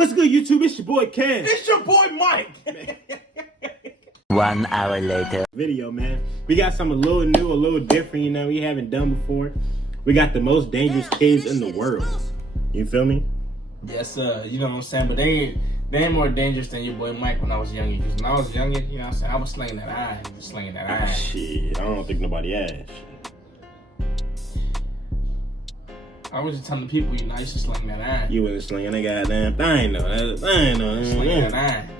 What's good, YouTube? It's your boy Ken. It's your boy Mike. 1 hour later. Video, man. We got something a little new, a little different, you know, we haven't done before. We got the most dangerous kids in the world. You feel me? Yes, sir. You know what I'm saying? But they ain't more dangerous than your boy Mike when I was younger. Because when I was younger, you know what I'm saying, I was slinging that iron. I was slinging that iron. Shit, I don't think nobody asked. I was just telling people, you know, I used to sling that iron. You wasn't slinging that goddamn thing, though. I ain't know. Slinging that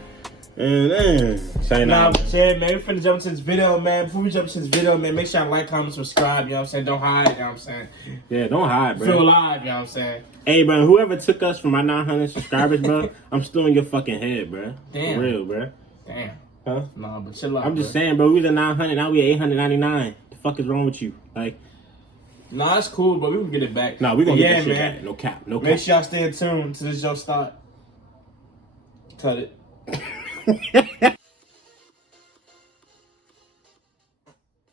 iron. Say Nah, but yeah, man, we finna jump into this video, man. Before we jump into this video, man, make sure you like, comment, subscribe, you know what I'm saying? Don't hide, you know what I'm saying? Yeah, don't hide, bro. Feel alive, you know what I'm saying? Hey, bro, whoever took us from our 900 subscribers, bro, I'm still in your fucking head, bro. Damn. For real, bro. Damn. Huh? Nah, but chill out, I'm just saying, bro, we was at 900, now we at 899. The fuck is wrong with you? Like, nah, it's cool, but we can get it back. nah, we gonna get that shit man. back. No cap, no cap. Make sure y'all stay tuned to this show start. Cut it.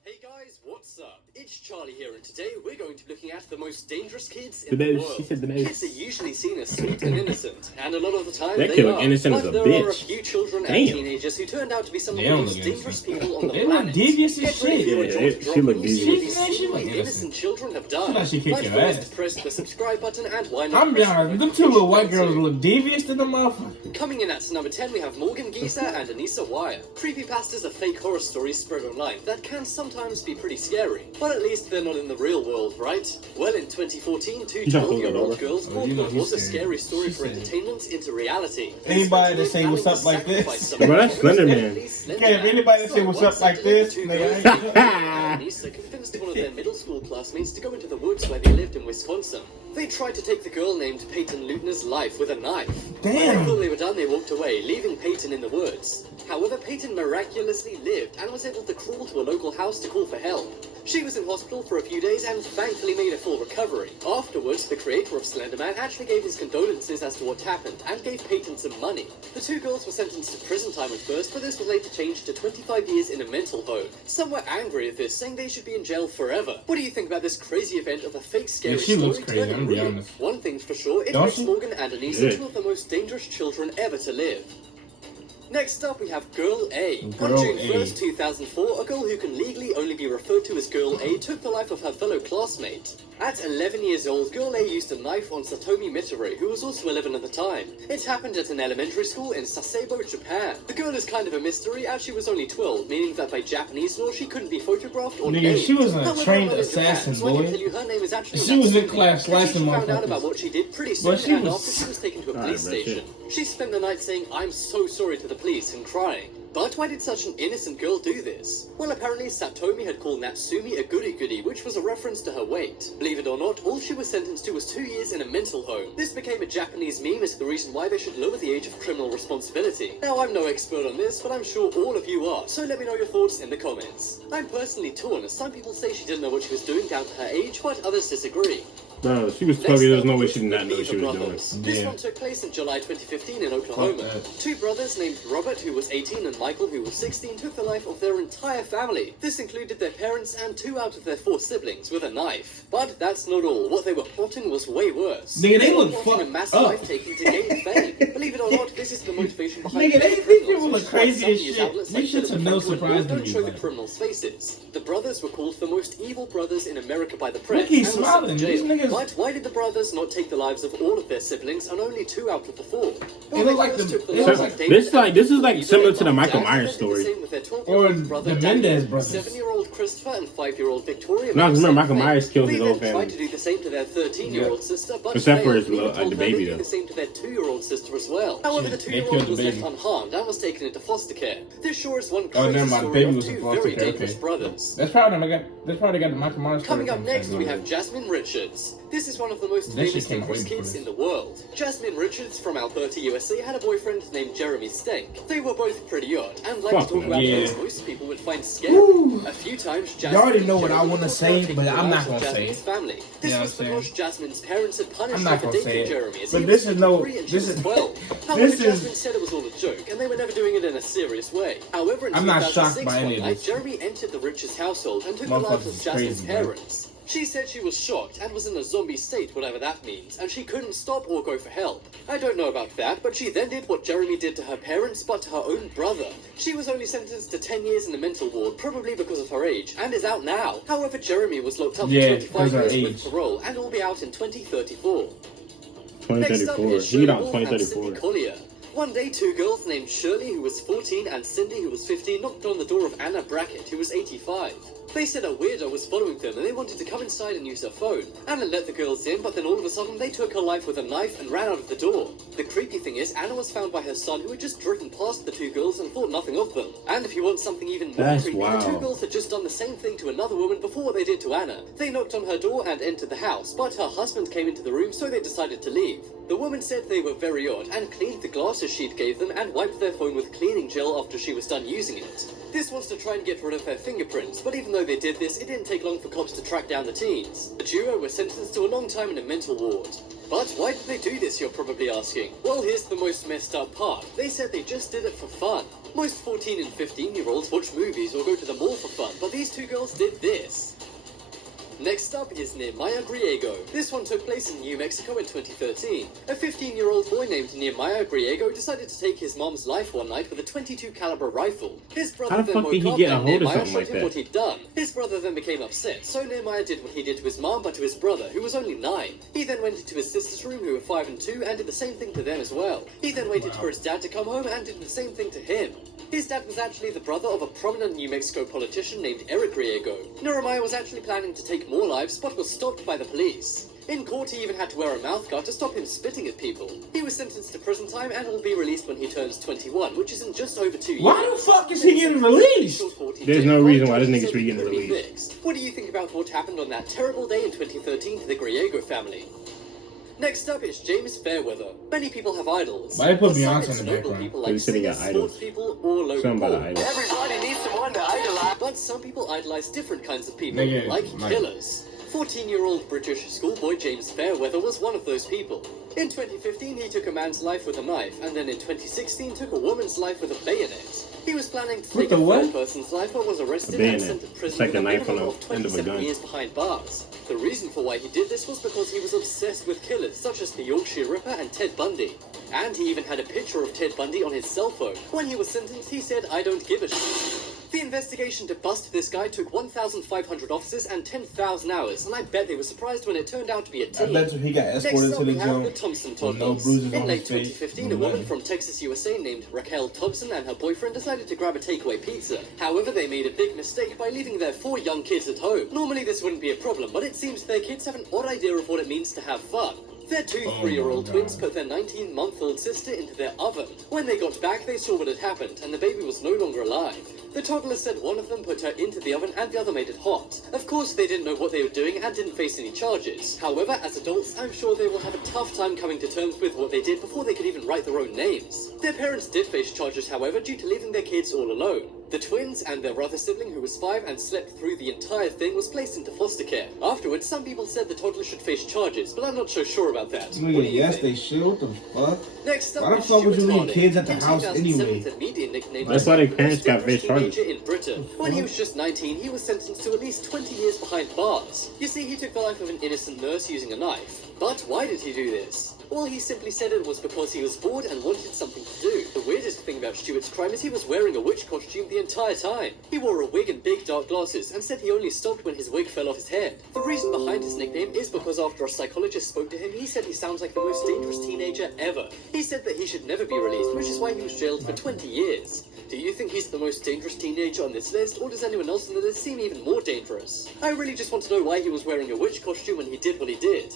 Hey guys, what's up? It's Charlie here, and today we're going to be looking at the most dangerous kids in the world. She said the name. Kids are usually seen as sweet and innocent, and a lot of the time That they kid are. look innocent as But a there bitch. are a few children and Damn. teenagers who turned out to be some of They the don't most look dangerous innocent. people on the They planet. look devious as Get ready shit. for your Yeah, jaw to she drop look when you see devious. these She sweet look innocent innocent. children have done. Somebody should kick But your first, ass. press the subscribe button, and why not? I'm press down. the Them two little white notification girls bell too. look devious to the motherfucker. Coming in at number 10, we have Morgan Geezer and Anissa Wire. Creepypastas are fake horror stories spread online that can sometimes be pretty scary. But at least they're not in the real world, right? Well, in 2014, two You don't hold 12-year-old that girls over. brought You know what he's was a scary. scary story She's for scary. entertainment into reality. Anybody that say what's up like this? Bro, that's Slender Man. Okay, if anybody that say what's up like this, nigga, Anissa convinced one of their middle school classmates to go into the woods where they lived in Wisconsin. They tried to take the girl named Peyton Lutner's life with a knife. When they Damn. thought they were done, they walked away, leaving Peyton in the woods. However, Peyton miraculously lived and was able to crawl to a local house to call for help. She was in hospital for a few days and thankfully made a full recovery. Afterwards, the creator of Slenderman actually gave his condolences as to what happened and gave Peyton some money. The two girls were sentenced to prison time at first, but this was later changed to 25 years in a mental home. Some were angry at this, saying they should be in jail forever. What do you think about this crazy event of a fake scary Yeah, she looks story crazy, turning I'm gonna be real? honest. One thing's for sure, it Don't makes she? Morgan and Anissa Yeah. two of the most dangerous children ever to live. Next up, we have Girl A. Girl On June A. 1st, 2004, a girl who can legally only be referred to as Girl A took the life of her fellow classmate. At 11 years old, Girl A used a knife on Satomi Mitere, who was also 11 at the time. It happened at an elementary school in Sasebo, Japan. The girl is kind of a mystery, as she was only 12, meaning that by Japanese law, she couldn't be photographed or Nigga, named. she was a However, trained while in Japan, assassin, so I can boy. tell you her name is actually She was in Natsumi. class slicing She found out motherfuckers. about what she did pretty soon, But she and was- after she was taken to a Alright, police bro, station. She spent the night saying, "I'm so sorry" to the police and crying. But why did such an innocent girl do this? Well, apparently Satomi had called Natsumi a goody-goody, which was a reference to her weight. Believe it or not, all she was sentenced to was 2 years in a mental home. This became a Japanese meme as the reason why they should lower the age of criminal responsibility. Now, I'm no expert on this, but I'm sure all of you are, so let me know your thoughts in the comments. I'm personally torn, as some people say she didn't know what she was doing down to her age, but others disagree. Bro, she was 12 years, there's no way she did not know what she was doing. This Yeah. one took place in July 2015 in Oklahoma. Fuck that. Two brothers named Robert, who was 18, and Michael, who was 16, took the life of their entire family. This included their parents and 2 out of their 4 siblings with a knife. But that's not all. What they were plotting was way worse. Nigga, they were look plotting a fucked massive up. life-taking to gain fame. Believe it or not, this is the motivation behind Nigga, many these criminals, people which look is why crazy some as news shit. outlets These like shits Philip are no Franklin surprise to don't me, show the but- criminals' faces. The brothers were called the most evil brothers in America by the press. Look, he's and were sent to smiling. jail. These niggas- But why did the brothers not take the lives of all of their siblings and only 2 out of the 4? It looked like the- it looked like- This is like similar to the Michael Myers story. Or the Mendez brothers. 7-year-old Christopher and 5-year-old Victoria. No, 'cause remember, made the Michael same Myers thing. killed his They whole then family. tried to do the same to their 13-year-old Yeah. sister, but Except for failed, his and even little- told the her they'd baby, do though. the same to their 2-year-old sister as well. However, the They 2-year-old killed the was left baby. unharmed and was taken into foster care. This sure is one Oh, crazy never mind. The story baby of was in 2 foster very care. dangerous Okay. brothers. That's probably got the Michael Myers story Coming up from next, St. we Louis. have Jasmine Richards. This is one of the most This famous shit came dangerous way before kids this. in the world. Jasmine Richards from Alberta, USA had a boyfriend named Jeremy Stank. They were both pretty odd and liked to Fuck, talk about yeah. things most people would find scary. Woo. A few times, Jasmine Y'all already and know what I Jeremy wanna talked say, about taking but the I'm lives not of gonna say Jasmine's it. family. This You know was what I'm saying? because Jasmine's parents had punished I'm her not for gonna say dating it. Jeremy as But he this was is no- 23 and she this was is- 12. However, this is- Jasmine said it was all a joke, and they were never doing it in a serious way. However, in I'm not shocked 2006, by any one of night, this. Jeremy entered the Richards household and took the lives Motherfuckers of is Jasmine's crazy, bro. parents. She said she was shocked and was in a zombie state, whatever that means, and she couldn't stop or go for help. I don't know about that, but she then did what Jeremy did to her parents, but to her own brother. She was only sentenced to 10 years in a mental ward, probably because of her age, and is out now. However, Jeremy was locked up for 25 years with parole and will be out in 2034. 2034. He got 2034. Collier. One day, two girls named Shirley, who was 14, and Cindy, who was 15, knocked on the door of Anna Brackett, who was 85. They said a weirdo was following them and they wanted to come inside and use her phone. Anna let the girls in, but then all of a sudden they took her life with a knife and ran out of the door. The creepy thing is, Anna was found by her son, who had just driven past the two girls and thought nothing of them. And if you want something even more creepy, the two girls had just done the same thing to another woman before what they did to Anna. They knocked on her door and entered the house, but her husband came into the room, so they decided to leave. The woman said they were very odd and cleaned the glasses she'd gave them and wiped their phone with cleaning gel after she was done using it. This was to try and get rid of their fingerprints, but even though they did this, it didn't take long for cops to track down the teens. The duo were sentenced to a long time in a mental ward. But why did they do this, you're probably asking? Well, here's the most messed up part. They said they just did it for fun. Most 14 and 15-year-olds watch movies or go to the mall for fun, but these two girls did this. Next up is Nehemiah Griego. This one took place in New Mexico in 2013. A 15-year-old boy named Nehemiah Griego decided to take his mom's life one night with a .22 caliber rifle. His brother then woke up and Nehemiah shot him what he'd done. His brother then became upset, so Nehemiah did what he did to his mom but to his brother, who was only 9. He then went into his sister's room, who were 5 and 2, and did the same thing to them as well. He then waited for his dad to come home and did the same thing to him. His dad was actually the brother of a prominent New Mexico politician named Eric Griego. Nehemiah was actually planning to take more lives, but was stopped by the police. In court, he even had to wear a mouthguard to stop him spitting at people. He was sentenced to prison time and will be released when he turns 21, which is in just over 2 years. Why the fuck is he getting released? There's no reason why this nigga's getting released. What do you think about what happened on that terrible day in 2013 to the Griego family? Next up is James Fairweather. Many people have idols. Why put Beyonce in the background? People like singers, sports people, or local idols. Everybody needs someone to idolize. But some people idolize different kinds of people, like killers. 14-year-old British schoolboy James Fairweather was one of those people. In 2015, he took a man's life with a knife, and then in 2016 took a woman's life with a bayonet. He was planning to take a third person's life, but was arrested and sent to prison with a minimum of 27 years behind bars. The reason for why he did this was because he was obsessed with killers such as the Yorkshire Ripper and Ted Bundy. And he even had a picture of Ted Bundy on his cell phone. When he was sentenced, he said, "I don't give a shit." The investigation to bust this guy took 1,500 officers and 10,000 hours, and I bet they were surprised when it turned out to be a team. I bet you he got escorted to the jail. The Thompson toddlers. In late 2015, a woman from Texas, USA named Raquel Thompson and her boyfriend decided to grab a takeaway pizza. However, they made a big mistake by leaving their 4 young kids at home. Normally this wouldn't be a problem, but it seems their kids have an odd idea of what it means to have fun. Their 2 3-year-old twins put their 19-month-old sister into their oven. When they got back, they saw what had happened, and the baby was no longer alive. The toddler said one of them put her into the oven and the other made it hot. Of course, they didn't know what they were doing and didn't face any charges. However, as adults, I'm sure they will have a tough time coming to terms with what they did before they could even write their own names. Their parents did face charges, however, due to leaving their kids all alone. The twins and their other sibling, who was 5 and slept through the entire thing, was placed into foster care. Afterwards, some people said the toddler should face charges, but I'm not so sure about that. Yes, they should. What the fuck? Next up, why the fuck would you leave kids at the house anyway? That's why their parents got face charges. In Britain. When he was just 19, he was sentenced to at least 20 years behind bars. You see, he took the life of an innocent nurse using a knife. But why did he do this? Well, he simply said it was because he was bored and wanted something to do. The weirdest thing about Stewart's crime is he was wearing a witch costume the entire time. He wore a wig and big dark glasses and said he only stopped when his wig fell off his head. The reason behind his nickname is because after a psychologist spoke to him, he said he sounds like the most dangerous teenager ever. He said that he should never be released, which is why he was jailed for 20 years. Do you think he's the most dangerous teenager on this list, or does anyone else on the list seem even more dangerous? I really just want to know why he was wearing a witch costume when he did what he did.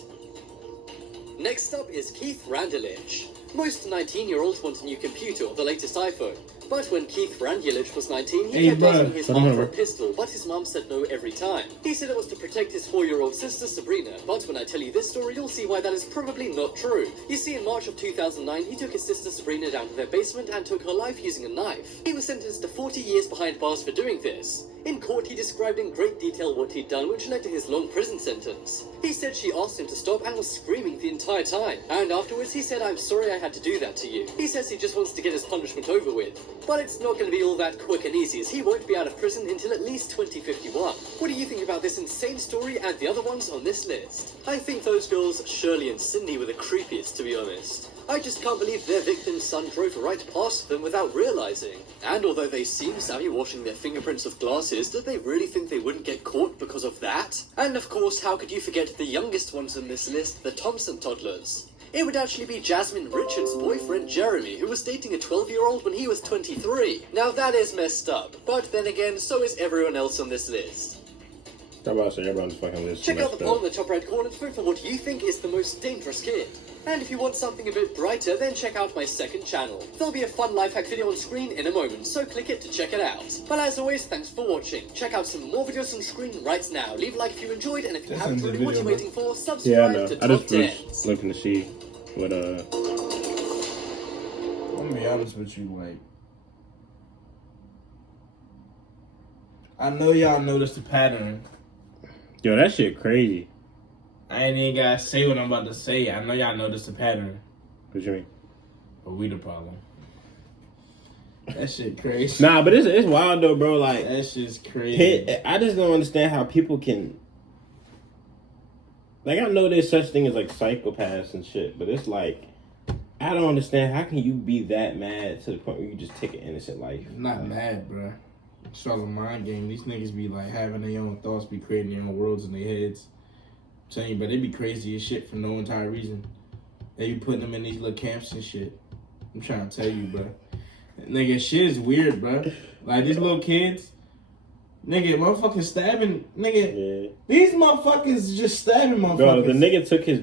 Next up is Keith Randelich. Most 19-year-olds want a new computer or the latest iPhone. But when Keith Randelich was 19, he kept asking his mom for a pistol, but his mom said no every time. He said it was to protect his 4-year-old sister Sabrina, but when I tell you this story, you'll see why that is probably not true. You see, in March of 2009, he took his sister Sabrina down to their basement and took her life using a knife. He was sentenced to 40 years behind bars for doing this. In court, he described in great detail what he'd done, which led to his long prison sentence. He said she asked him to stop and was screaming the entire time. And afterwards, he said, "I'm sorry I had to do that to you." He says he just wants to get his punishment over with. But it's not going to be all that quick and easy, as he won't be out of prison until at least 2051. What do you think about this insane story and the other ones on this list? I think those girls, Shirley and Cindy, were the creepiest, to be honest. I just can't believe their victim's son drove right past them without realizing. And although they seem savvy washing their fingerprints with glasses, did they really think they wouldn't get caught because of that? And of course, how could you forget the youngest ones on this list, the Thompson toddlers? It would actually be Jasmine Richards' boyfriend Jeremy, who was dating a 12-year-old when he was 23. Now that is messed up, but then again, so is everyone else on this list. I'm about to say everyone's fucking list. Check out the poll in the top right corner to vote for what you think is the most dangerous kid. And if you want something a bit brighter, then check out my second channel. There'll be a fun life hack video on screen in a moment, so click it to check it out. But as always, thanks for watching. Check out some more videos on screen right now. Leave a like if you enjoyed, and if you haven't already, what are you waiting for? Subscribe Yeah, I know. to I Top just was 10s. looking to see what I'm gonna be honest with you, like, I know y'all noticed the pattern. Yo, that shit crazy. I ain't even gotta say what I'm about to say. I know y'all noticed the pattern, What you mean? but we the problem. That shit crazy. Nah, but it's wild though, bro. Like, That shit's crazy. I just don't understand how people can. Like, I know there's such thing as like psychopaths and shit, but it's like, I don't understand how can you be that mad to the point where you just take an innocent life. I'm not mad, bro. It's all a mind game. These niggas be like having their own thoughts, be creating their own worlds in their heads. I'm telling you, but they be crazy as shit for no entire reason. They be putting them in these little camps and shit. I'm trying to tell you, bro. Nigga, shit is weird, bro. Like, these little kids, nigga, motherfuckers stabbing, nigga. Yeah. These motherfuckers just stabbing motherfuckers. Bro, the nigga took his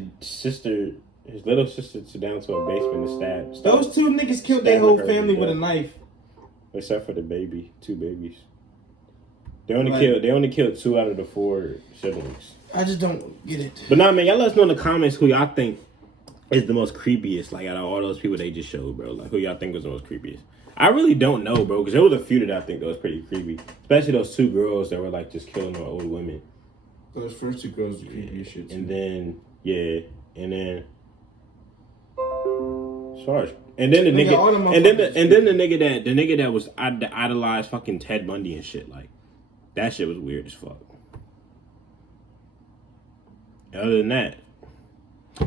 little sister down to a basement and stabbed. Those two niggas killed their whole family with a knife. Except for the baby, 2 babies. They only killed 2 out of the 4 siblings. I just don't get it. But nah, man, y'all let us know in the comments who y'all think is the most creepiest. Like, out of all those people they just showed, bro. Like, who y'all think was the most creepiest? I really don't know, bro, because there was a few that I think that was pretty creepy. Especially those 2 girls that were, like, just killing the old women. Those first 2 girls were creepy as shit, too. And then, yeah, and then... Sorry. And then the nigga, and then the nigga that was idolized fucking Ted Bundy and shit. Like, that shit was weird as fuck. Other than that,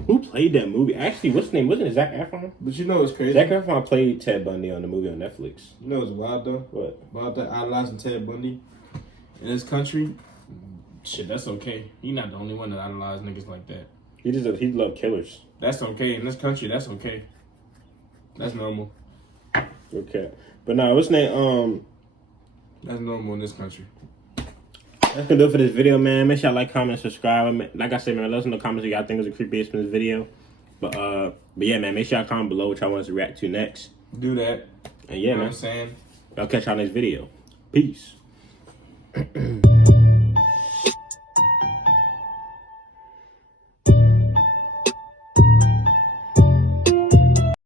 who played that movie? Actually, what's his name? Wasn't it Zac Efron? But you know what's crazy? Zac Efron played Ted Bundy on the movie on Netflix. You know what's wild though? What? About that idolizing Ted Bundy in this country. Shit, that's okay. You're not the only one that idolizes niggas like that. He loved killers. That's okay in this country. That's okay. That's normal. Okay, but nah, what's his name? That's normal in this country. That's gonna do it for this video, man. Make sure y'all like, comment, subscribe. Like I said, man, let us know in the comments what y'all think was the creepiest from this video. But yeah, man, make sure y'all comment below what y'all want us to react to next. Do that. And yeah, you know man. what I'm saying? I'll catch y'all next video. Peace.